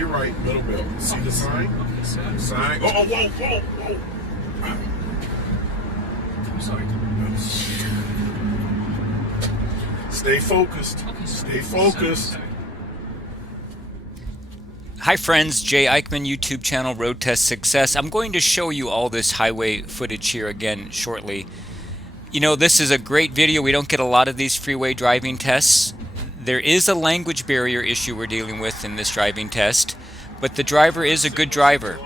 your right, middle belt. See the sign? Okay, sir. Sign. Oh, whoa. I'm sorry. Stay focused. Okay, sir. Stay focused. Sorry. Hi friends, Jay Eichmann, YouTube channel, Road Test Success. I'm going to show you all this highway footage here again shortly. You know, this is a great video. We don't get a lot of these freeway driving tests. There is a language barrier issue we're dealing with in this driving test, but the driver is a good driver.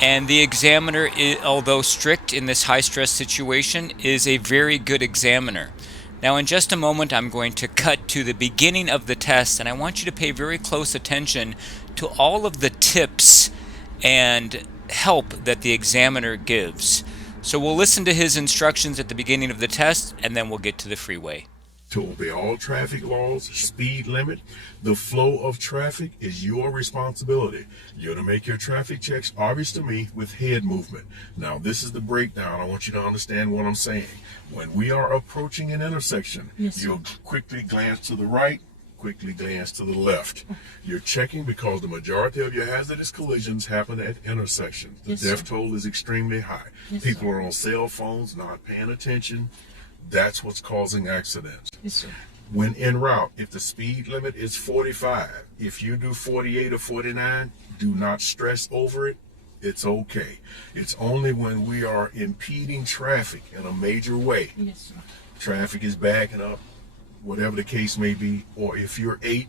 And the examiner, although strict in this high-stress situation, is a very good examiner. Now in just a moment I'm going to cut to the beginning of the test, and I want you to pay very close attention to all of the tips and help that the examiner gives. So we'll listen to his instructions at the beginning of the test, and then we'll get to the freeway. To obey all traffic laws, speed limit, the flow of traffic is your responsibility. You're to make your traffic checks obvious to me with head movement. Now, this is the breakdown. I want you to understand what I'm saying. When we are approaching an intersection, you'll quickly glance to the right, quickly glance to the left. You're checking because the majority of your hazardous collisions happen at intersections. The death toll is extremely high. People are on cell phones, not paying attention. That's what's causing accidents. Yes, sir. When en route, if the speed limit is 45, if you do 48 or 49, do not stress over it. It's okay. It's only when we are impeding traffic in a major way. Yes, sir. Traffic is backing up, whatever the case may be, or if you're 8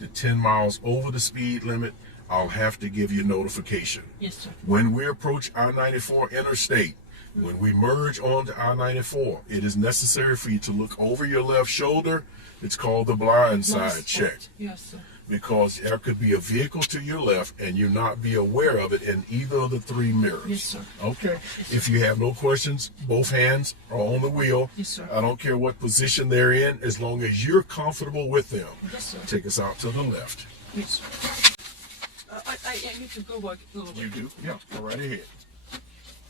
to 10 miles over the speed limit, I'll have to give you notification. Yes, sir. When we approach I-94 interstate, when we merge onto I-94, it is necessary for you to look over your left shoulder. It's called the blind side check. Yes, sir. Because there could be a vehicle to your left and you not be aware of it in either of the 3 mirrors. Yes, sir. Okay. Yes, sir. If you have no questions, both hands are on the wheel. Yes, sir. I don't care what position they're in, as long as you're comfortable with them. Yes, sir. Take us out to the left. Yes, sir. I need to go back. You do? Yeah, go right ahead.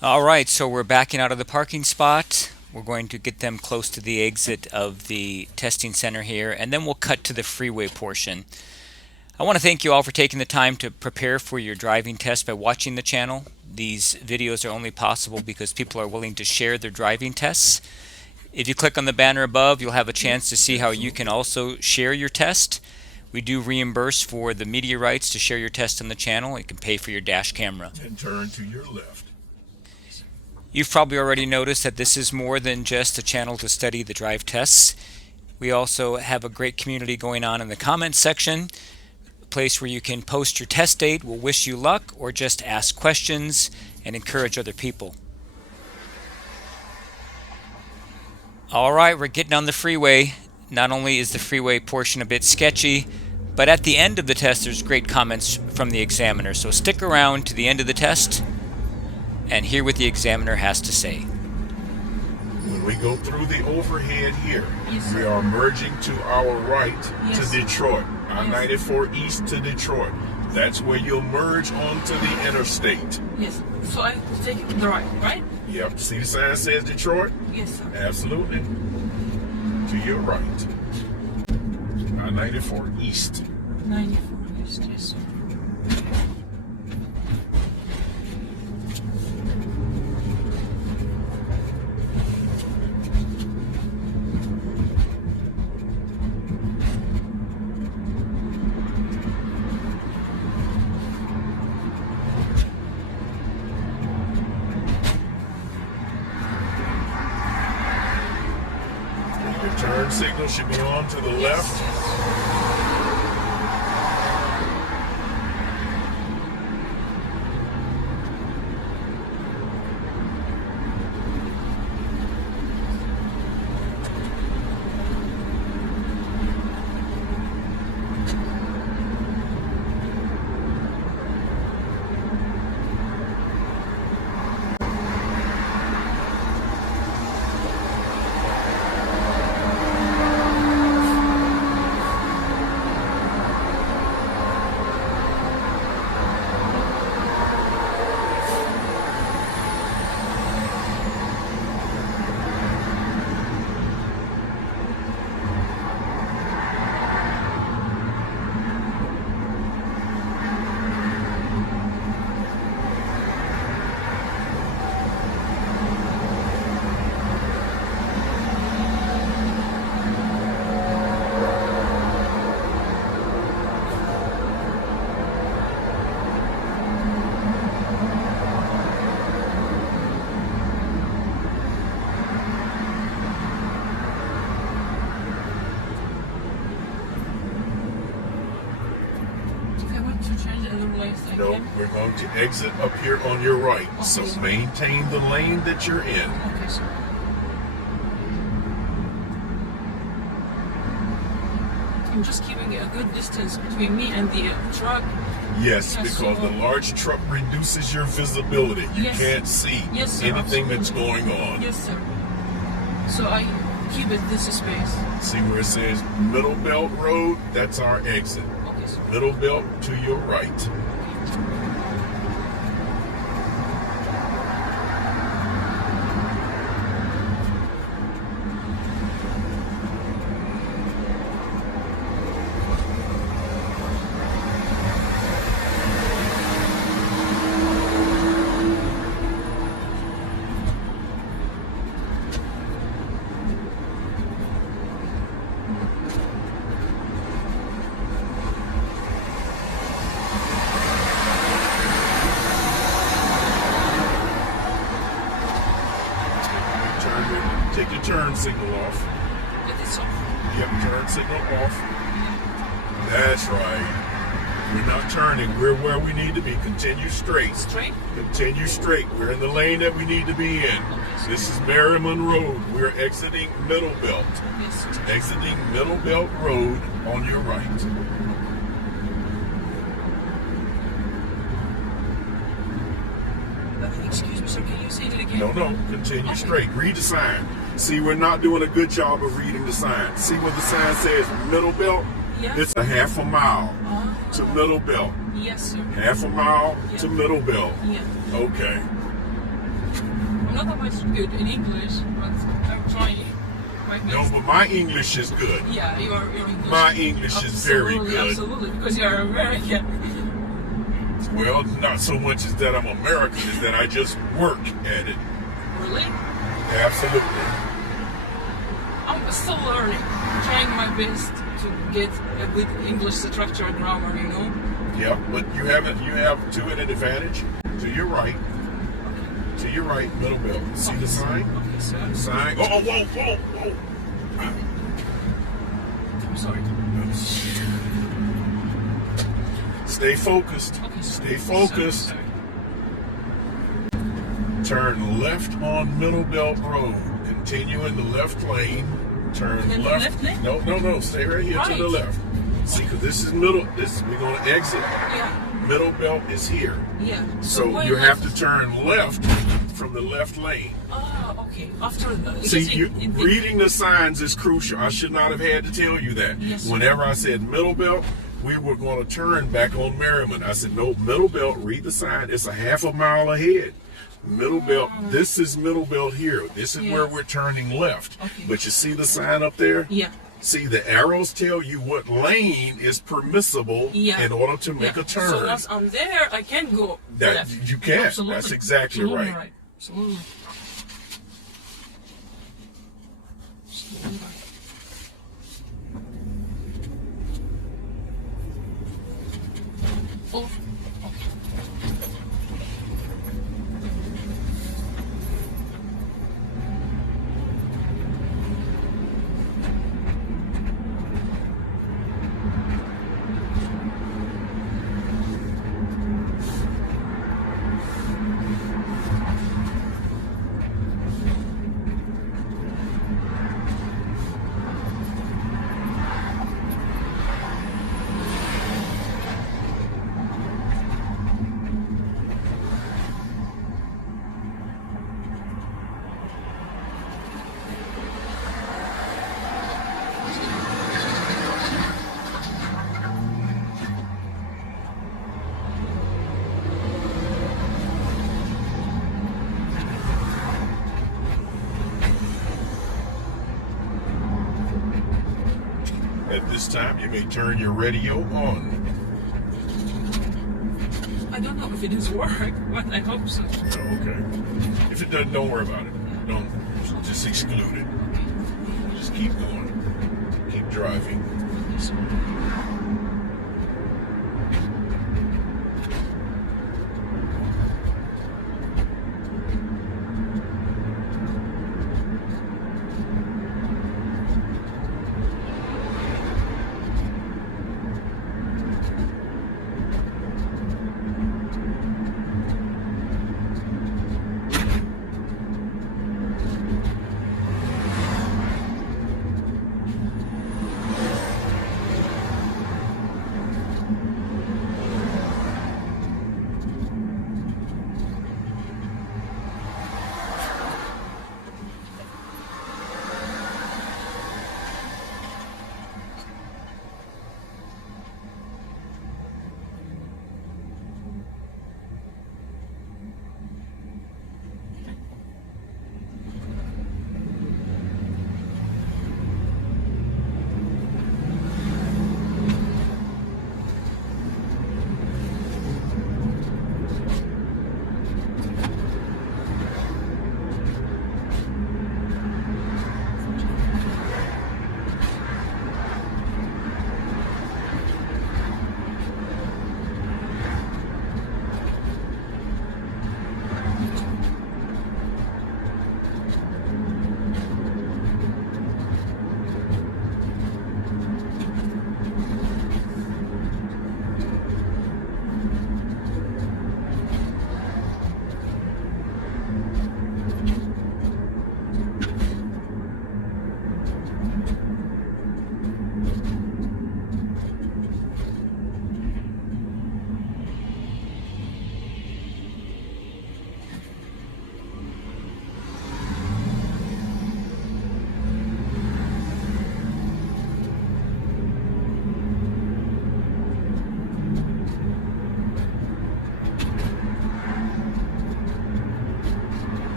All right, so we're backing out of the parking spot. We're going to get them close to the exit of the testing center here, and then we'll cut to the freeway portion. I want to thank you all for taking the time to prepare for your driving test by watching the channel. These videos are only possible because people are willing to share their driving tests. If you click on the banner above, you'll have a chance to see how you can also share your test. We do reimburse for the media rights to share your test on the channel. You can pay for your dash camera. And turn to your left. You've probably already noticed that this is more than just a channel to study the drive tests. We also have a great community going on in the comments section, a place where you can post your test date, we'll wish you luck, or just ask questions and encourage other people. All right, we're getting on the freeway. Not only is the freeway portion a bit sketchy, but at the end of the test there's great comments from the examiner. So stick around to the end of the test and hear what the examiner has to say. When we go through the overhead here, Yes, we are merging to our right Yes. to Detroit. I-94 east to Detroit. That's where you'll merge onto the interstate. Yes. So I take it the right? Yep, see the sign says Detroit? Yes, sir. Absolutely. To your right. I-94 east. 94. Yes, sir. Your turn signal should be on to the left. place I No, came? we're going to exit up here on your right. Okay, So sir. maintain the lane that you're in. Okay, sir. I'm just keeping a good distance between me and the truck. Yes, Yes, because so- the large truck reduces your visibility. You Yes. can't see Yes, sir, anything that's absolutely. going on. Yes, sir. So I keep it this space. See where it says Middle Belt Road? That's our exit. Okay, sir. Middle Belt to your right. Take your turn signal off. It is off. Yep, turn signal off. That's right. We're not turning. We're where we need to be. Continue straight. Straight? Continue straight. We're in the lane that we need to be in. This is Merriman Road. We're exiting Middle Belt. Yes, sir. Exiting Middle Belt Road on your right. Excuse me, sir. Can you say it again? No, continue Okay. straight. Read the sign. See, we're not doing a good job of reading the sign. See what the sign says, Middle Belt? Yeah. It's a half a mile to Middle Belt. Yes, sir. Half a mile to Yeah. Middle Belt. Yeah. Okay. I'm not that much good in English, but I'm trying my No, best. but my English is good. Yeah, your English. My English is very Absolutely, good. Absolutely, because you're American. Well, not so much as that I'm American, is that I just work at it. Really? Absolutely. I'm still learning. Trying my best to get a good English structure and grammar, you know? Yeah, but you have two at an advantage. To your right. To your right, Middle Belt. See the sign? Okay, sir. Sign. Oh, whoa. I'm sorry. Stay focused. Okay, sir. Stay focused. Sorry. Turn left on Middle Belt Road. Continue in the left lane. Turn In the left. left lane? No. Stay right here to the Right. left. See, because this is middle. We're going to exit. Yeah, Middle Belt is here. yeah. So why you have left? to turn left from the left lane. Ah, okay. After the... See, because reading the signs is crucial. I should not have had to tell you that. Yes, sir. Whenever I said Middle Belt, we were going to turn back on Merriman. I said, no, Middle Belt, read the sign. It's a half a mile ahead. Middle Belt, this is Middle Belt here. This is where Yes. we're turning left. Okay. But you see the sign up there? Yeah. See, the arrows tell you what lane is permissible Yeah. in order to make Yeah. a turn. So once I'm there, I can go That left. you can. Absolutely. That's exactly Absolutely right. Absolutely. Absolutely right. Oh, okay. At this time, you may turn your radio on. I don't know if it is work, but I hope so. Oh, okay. If it doesn't, don't worry about it. Don't. Just exclude it. Just keep going. Keep driving.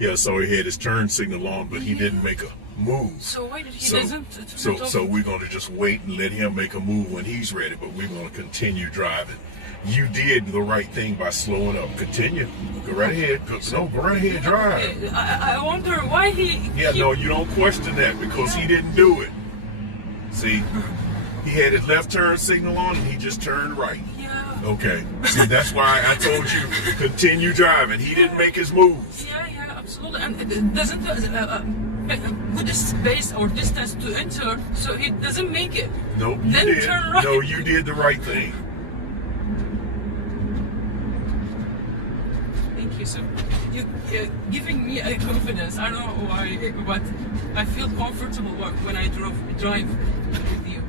Yeah, so he had his turn signal on, but he didn't make a move. So why did he So, doesn't? so we're going to just wait and let him make a move when he's ready, but we're going to continue driving. You did the right thing by slowing up. Continue. Go right ahead. Go right ahead. Drive. I wonder why he. Yeah, no, you don't question that because he didn't do it. See, he had his left turn signal on and he just turned right. Yeah. Okay. See, that's why I told you continue driving. He didn't make his move. Yeah, absolutely. And it doesn't with the space or distance to enter, so he doesn't make it. Nope, you Then did. turn right. No, you did the right thing. Thank you, sir. You're giving me a confidence. I don't know why, but I feel comfortable when I drive with you.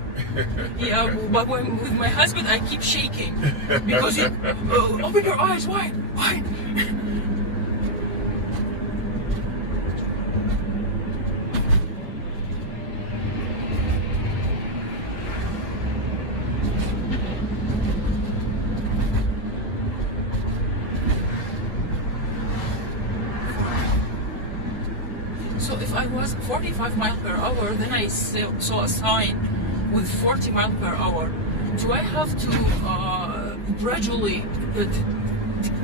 Yeah, but with my husband, I keep shaking because he open your eyes wide. So if I was 45 miles per hour, then I saw a sign with 40 miles per hour. Do I have to gradually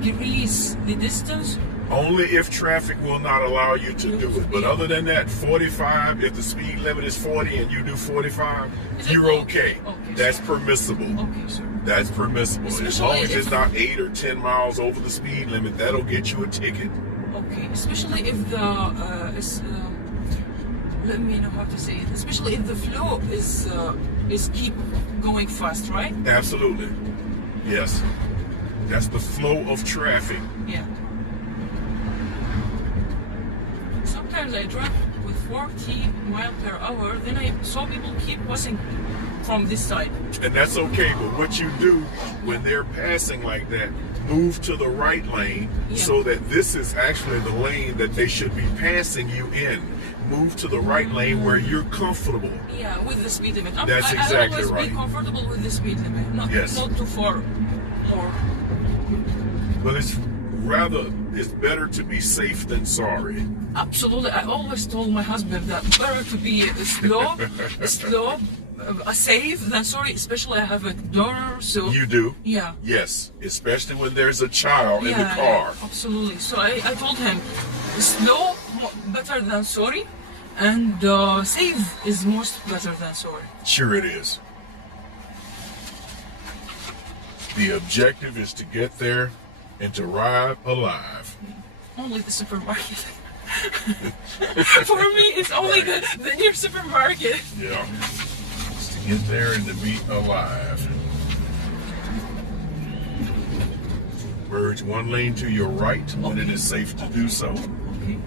decrease the distance? Only if traffic will not allow you to do it. But other than that, 45, if the speed limit is 40 and you do 45, you're okay. That's permissible. Okay, sir. That's permissible. As long as it's not 8 or 10 miles over the speed limit, that'll get you a ticket. Okay, especially if the let me know how to say it. Especially if the flow is keep going fast, right? Absolutely. Yes. That's the flow of traffic. Yeah. Sometimes I drive with 40 miles per hour, then I saw people keep passing from this side. And that's okay, but what you do when they're passing like that, move to the right lane so that this is actually the lane that they should be passing you in. Move to the right lane where you're comfortable. Yeah, with the speed limit. That's exactly I always right. be comfortable with the speed limit, not too far more. But it's better to be safe than sorry. Absolutely. I always told my husband that better to be slow, safe than sorry. Especially I have a daughter, so you do. Yeah. Yes, especially when there's a child in the car. Yeah, absolutely. So I told him, slow better than sorry, and safe is most better than sorry. Sure it is. The objective is to get there and to arrive alive. Only the supermarket. For me, it's only the near supermarket. Yeah. Just to get there and to be alive. Merge one lane to your right when it is safe to do so. Okay.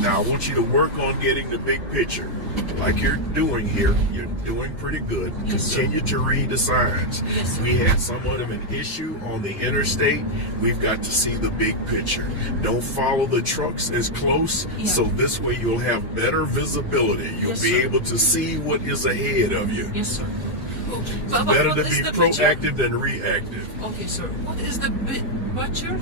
Now I want you to work on getting the big picture. Like you're doing here, you're doing pretty good. Yes, Continue to read the signs. Yes, we had somewhat of an issue on the interstate. We've got to see the big picture. Don't follow the trucks as close, so this way you'll have better visibility. You'll be able to see what is ahead of you. Yes, sir. It's better to be proactive than reactive. Okay, sir. What is the butcher?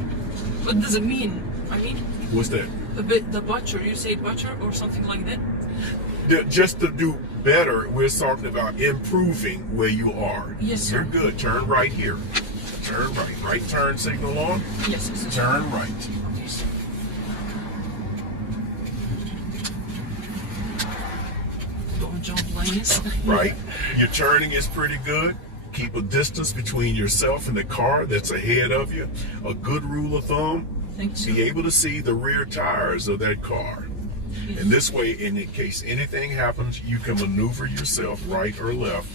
What does it mean? I mean, what's that? The butcher. You say butcher or something like that? Just to do better, we're talking about improving where you are. Yes, sir. You're good. Turn right here. Turn right. Right turn signal on. Yes, sir. Turn right. Okay, sir. Don't jump lanes. Right. Your turning is pretty good. Keep a distance between yourself and the car that's ahead of you. A good rule of thumb, be able to see the rear tires of that car. And this way, in case anything happens, you can maneuver yourself right or left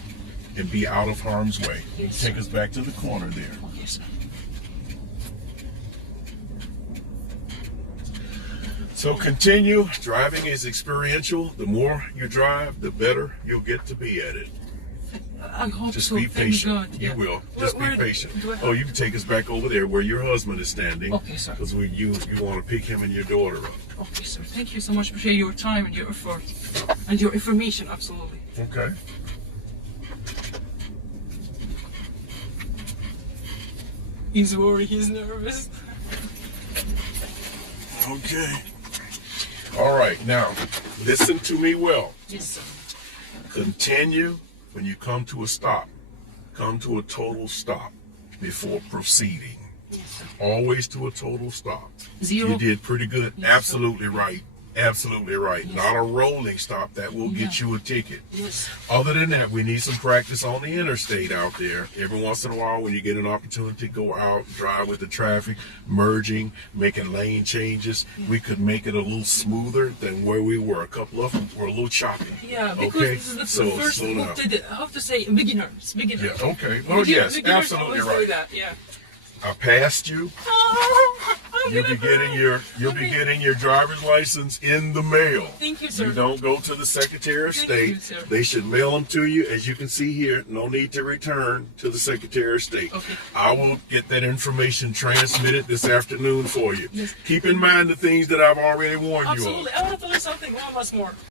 and be out of harm's way. Take us back to the corner there. Okay, sir. So continue. Driving is experiential. The more you drive, the better you'll get to be at it. I hope Just so. be patient. God. You will. Just be patient. Oh, you can take us back over there where your husband is standing. Okay, sir. Because you want to pick him and your daughter up. Okay, sir. Thank you so much for your time and your effort and your information. Absolutely. Okay. He's worried, he's nervous. Okay. All right, now listen to me well. Yes, sir. Continue when you come to a stop. Come to a total stop before proceeding. Yes, sir. Always to a total stop. Zero. You did pretty good. Yes, sir. Absolutely right. Absolutely right. Yes. Not a rolling stop. That will get Yeah. you a ticket. Yes. Other than that, we need some practice on the interstate out there. Every once in a while, when you get an opportunity to go out, drive with the traffic, merging, making lane changes, we could make it a little smoother than where we were. A couple of them were a little choppy. Yeah, because Okay? this is the So, first slow down. I have to say beginners. Yeah, okay. Oh, yes, Beginners absolutely always do right. that, yeah. I passed you. You'll be getting your driver's license in the mail. Thank you, sir. You don't go to the Secretary of Thank State. you, sir. They should mail them to you. As you can see here, no need to return to the Secretary of State. Okay. I will get that information transmitted this afternoon for you. Yes. Keep in mind the things that I've already warned you of. Absolutely. I want to tell you something. One last more.